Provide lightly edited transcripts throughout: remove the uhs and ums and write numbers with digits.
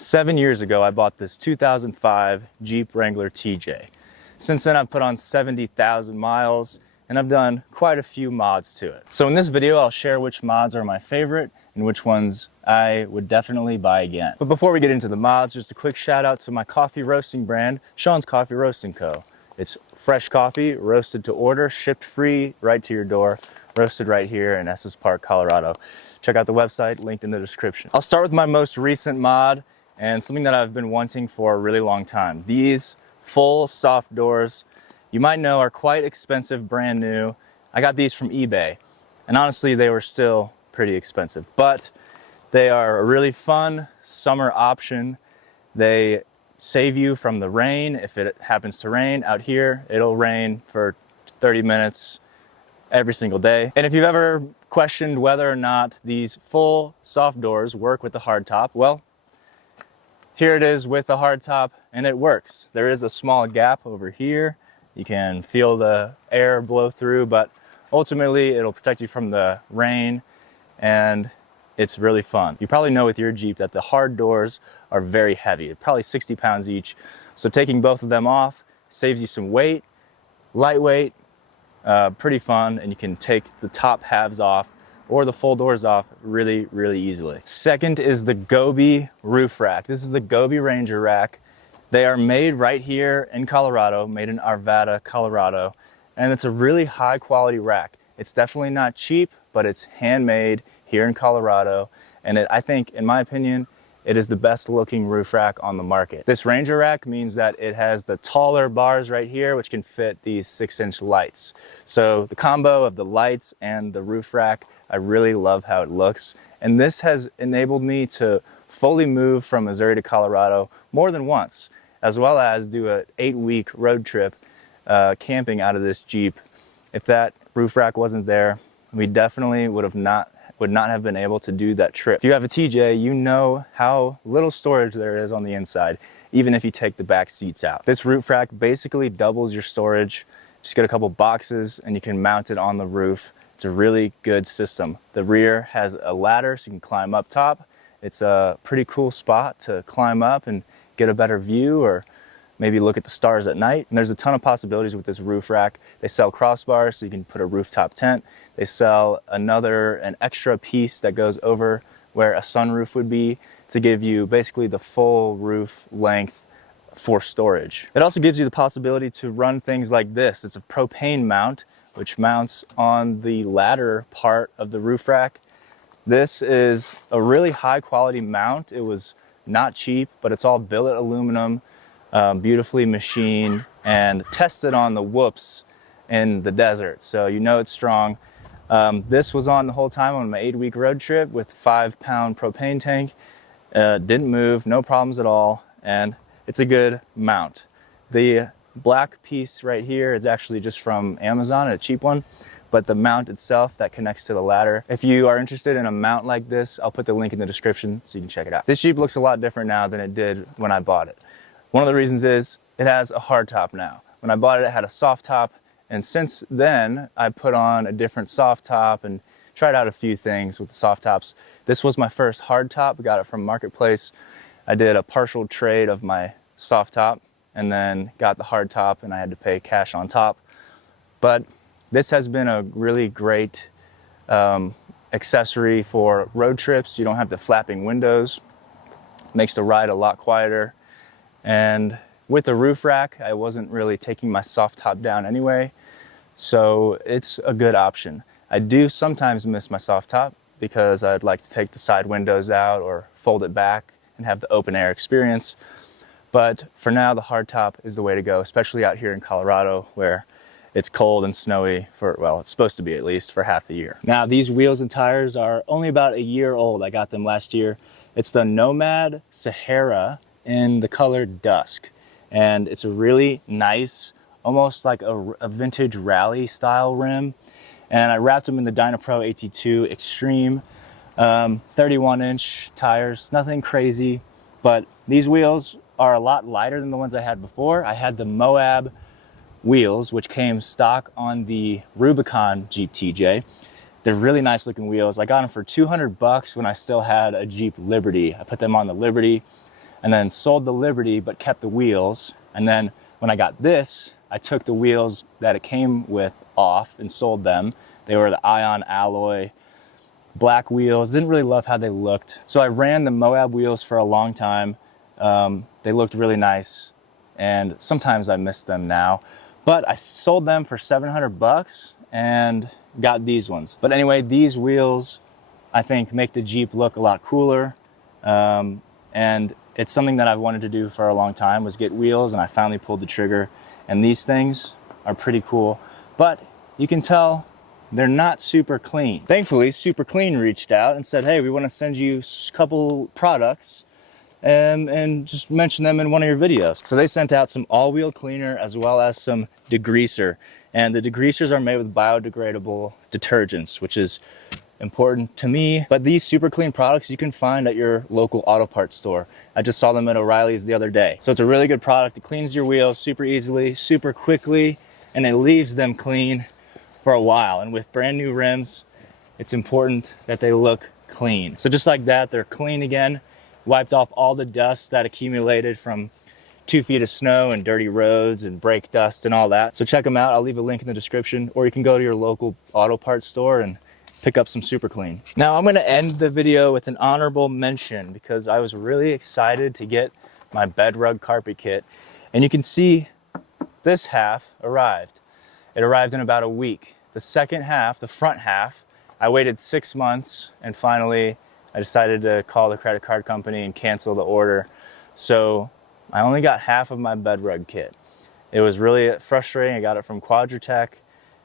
7 years ago, I bought this 2005 Jeep Wrangler TJ. Since then, I've put on 70,000 miles and I've done quite a few mods to it. So in this video, I'll share which mods are my favorite and which ones I would definitely buy again. But before we get into the mods, just a quick shout out to my coffee roasting brand, Sean's Coffee Roasting Co. It's fresh coffee, roasted to order, shipped free right to your door, roasted right here in Estes Park, Colorado. Check out the website, linked in the description. I'll start with my most recent mod and something that I've been wanting for a really long time. These full soft doors, you might know, are quite expensive, brand new. I got these from eBay, and honestly, they were still pretty expensive, but they are a really fun summer option. They save you from the rain. If it happens to rain out here, it'll rain for 30 minutes every single day. And if you've ever questioned whether or not these full soft doors work with the hardtop, well, here it is with the hardtop, and it works. There is a small gap over here. You can feel the air blow through, but ultimately it'll protect you from the rain, and it's really fun. You probably know with your Jeep that the hard doors are very heavy, probably 60 pounds each. So taking both of them off saves you some weight, lightweight, pretty fun, and you can take the top halves off or the full doors off really, really easily. Second is the Gobi roof rack. This is the Gobi Ranger rack. They are made right here in Colorado, made in Arvada, Colorado, and it's a really high quality rack. It's definitely not cheap, but it's handmade here in Colorado, and I think, in my opinion, it is the best looking roof rack on the market. This Ranger rack means that it has the taller bars right here, which can fit these 6-inch lights. So the combo of the lights and the roof rack, I really love how it looks. And this has enabled me to fully move from Missouri to Colorado more than once, as well as do an 8-week road trip camping out of this Jeep. If that roof rack wasn't there, we definitely would not have been able to do that trip. If you have a TJ, you know how little storage there is on the inside, even if you take the back seats out. This roof rack basically doubles your storage. Just get a couple boxes and you can mount it on the roof. It's a really good system. The rear has a ladder so you can climb up top. It's a pretty cool spot to climb up and get a better view, or maybe look at the stars at night. And there's a ton of possibilities with this roof rack. They sell crossbars so you can put a rooftop tent. They sell an extra piece that goes over where a sunroof would be to give you basically the full roof length for storage. It also gives you the possibility to run things like this. It's a propane mount, which mounts on the ladder part of the roof rack. This is a really high quality mount. It was not cheap, but it's all billet aluminum, beautifully machined and tested on the whoops in the desert, so you know it's strong. This was on the whole time on my 8-week road trip with 5-pound propane tank. Didn't move, no problems at all, and it's a good mount. The black piece right here is actually just from Amazon, a cheap one, but the mount itself that connects to the ladder. If you are interested in a mount like this, I'll put the link in the description so you can check it out. This Jeep looks a lot different now than it did when I bought it. One of the reasons is it has a hard top now. When I bought it, it had a soft top, and since then I put on a different soft top and tried out a few things with the soft tops. This was my first hard top. I got it from Marketplace. I did a partial trade of my soft top and then got the hard top, and I had to pay cash on top. But this has been a really great accessory for road trips. You don't have the flapping windows. Makes the ride a lot quieter. And with the roof rack, I wasn't really taking my soft top down anyway, so it's a good option. I do sometimes miss my soft top because I'd like to take the side windows out or fold it back and have the open air experience. But for now, the hard top is the way to go, especially out here in Colorado where it's cold and snowy it's supposed to be at least, for half the year. Now, these wheels and tires are only about a year old. I got them last year. It's the Nomad Sahara in the color dusk, and it's a really nice, almost like a vintage rally style rim, and I wrapped them in the Dynapro AT2 Extreme 31-inch tires. Nothing crazy, but these wheels are a lot lighter than the ones I had before. I had the Moab wheels, which came stock on the Rubicon Jeep TJ. They're really nice looking wheels. I got them for $200 when I still had a Jeep Liberty. I put them on the Liberty. and then sold the Liberty but kept the wheels. And then when I got this, I took the wheels that it came with off and sold them. They were the Ion alloy black wheels. Didn't really love how they looked, so I ran the Moab wheels for a long time. They looked really nice, and sometimes I miss them now, but I sold them for 700 bucks and got these ones. But anyway, these wheels I think make the Jeep look a lot cooler, and it's something that I've wanted to do for a long time, was get wheels, and I finally pulled the trigger. And these things are pretty cool, but you can tell they're not super clean. Thankfully, Super Clean reached out and said, hey, we want to send you a couple products and just mention them in one of your videos. So they sent out some all-wheel cleaner as well as some degreaser. And the degreasers are made with biodegradable detergents, which is important to me. But these Super Clean products you can find at your local auto parts store. I just saw them at O'Reilly's the other day. So it's a really good product. It cleans your wheels super easily, super quickly, and it leaves them clean for a while. And with brand new rims, it's important that they look clean. So just like that, they're clean again, wiped off all the dust that accumulated from 2 feet of snow and dirty roads and brake dust and all that. So check them out. I'll leave a link in the description, or you can go to your local auto parts store and pick up some Super Clean. Now I'm gonna end the video with an honorable mention because I was really excited to get my bed rug carpet kit. And you can see this half arrived. It arrived in about a week. The second half, the front half, I waited 6 months, and finally I decided to call the credit card company and cancel the order. So I only got half of my bed rug kit. It was really frustrating. I got it from Quadratech,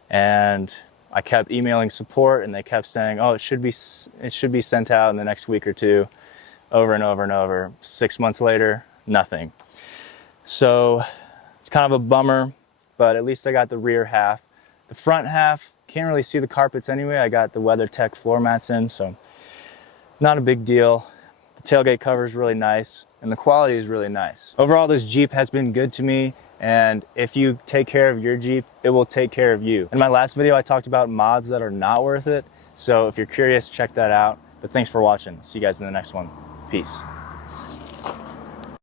and I kept emailing support, and they kept saying, oh, it should be sent out in the next week or two, over and over and over. 6 months later, nothing. So it's kind of a bummer, but at least I got the rear half. The front half, can't really see the carpets anyway. I got the WeatherTech floor mats in, so not a big deal. The tailgate cover is really nice, and the quality is really nice. Overall, this Jeep has been good to me, and if you take care of your Jeep, it will take care of you. In my last video, I talked about mods that are not worth it, so if you're curious, check that out. But thanks for watching. See you guys in the next one. Peace.